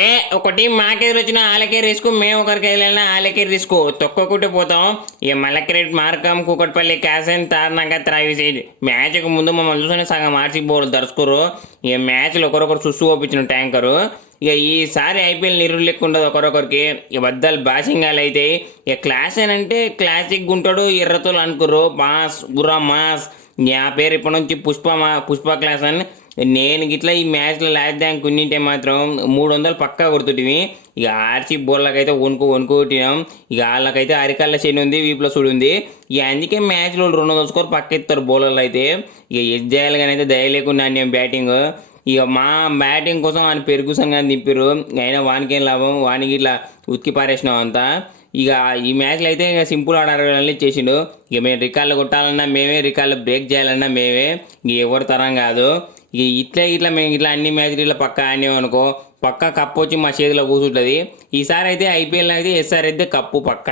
ఏ ఒక టీం మాకెదురు వచ్చిన వాళ్ళకే రిస్క్, మేము ఒకరికి వెళ్ళినా వాళ్ళకే రిస్క్, తొక్కకుంటే పోతాం. ఇక మల్లక్కిరెడ్డి మార్కం కూకట్పల్లి క్యాసన్ తారణంగా త్రావిసేది మ్యాచ్కి ముందు మమ్మల్ని చూసుకుని సగం ఆర్సీ బోర్డు దరుచుకోరు. ఇక మ్యాచ్లు ఒకరొకరు సుస్సు ఒప్పించిన ట్యాంకరు. ఇక ఈసారి ఐపీఎల్ నిరుడు లెక్క ఉండదు ఒకరొకరికి. ఇక బద్దలు బాసింగాలు అయితే ఇక క్లాస్ అంటే క్లాసిక్ ఉంటాడు ఎర్రతోలు అనుకుర్రు మాస్ గుర్రా మాస్. ఆ పేరు ఇప్పటి నుంచి పుష్ప క్లాస్ అని. నేను గిట్లా ఈ మ్యాచ్లో లాస్ట్ దానికి ఉన్నింటే మాత్రం 300 పక్కా కొడుతుంటివి. ఇక ఆర్సీ బోర్లకైతే వణుకు కొట్టినాం. ఇక వాళ్ళకైతే అరికల్ల శని ఉంది, వీపులో సుడి ఉంది. ఇక అందుకే మ్యాచ్లో 200 స్కోర్ పక్క ఎత్తారు బౌలర్లు అయితే. ఇక ఎస్ చేయాలి కానీ అయితే దయ లేకుండా నేను బ్యాటింగ్. ఇక మా బ్యాటింగ్ కోసం ఆయన పెరుగుసన్ కానీ దింపారు. అయినా వానికేం లాభం, వానికి ఇట్లా ఉతికి పారేసినాం అంతా. ఇక ఈ మ్యాచ్లో అయితే ఇక సింపుల్ ఆడాలని ఇచ్చేసిండు. ఇక మేము రికార్డులు కొట్టాలన్నా మేమే, రికార్డులు బ్రేక్ చేయాలన్నా మేమే. ఇక ఎవరి తరం కాదు. ఇక ఇట్లా మేము ఇట్లా అన్ని మ్యాచ్లు ఇట్లా పక్క ఆడినామనుకో పక్క కప్పు వచ్చి మా చేతిలో కూర్చుంటుంది. ఈసారి అయితే ఐపీఎల్ అయితే ఎస్ఆర్ అయితే కప్పు పక్క.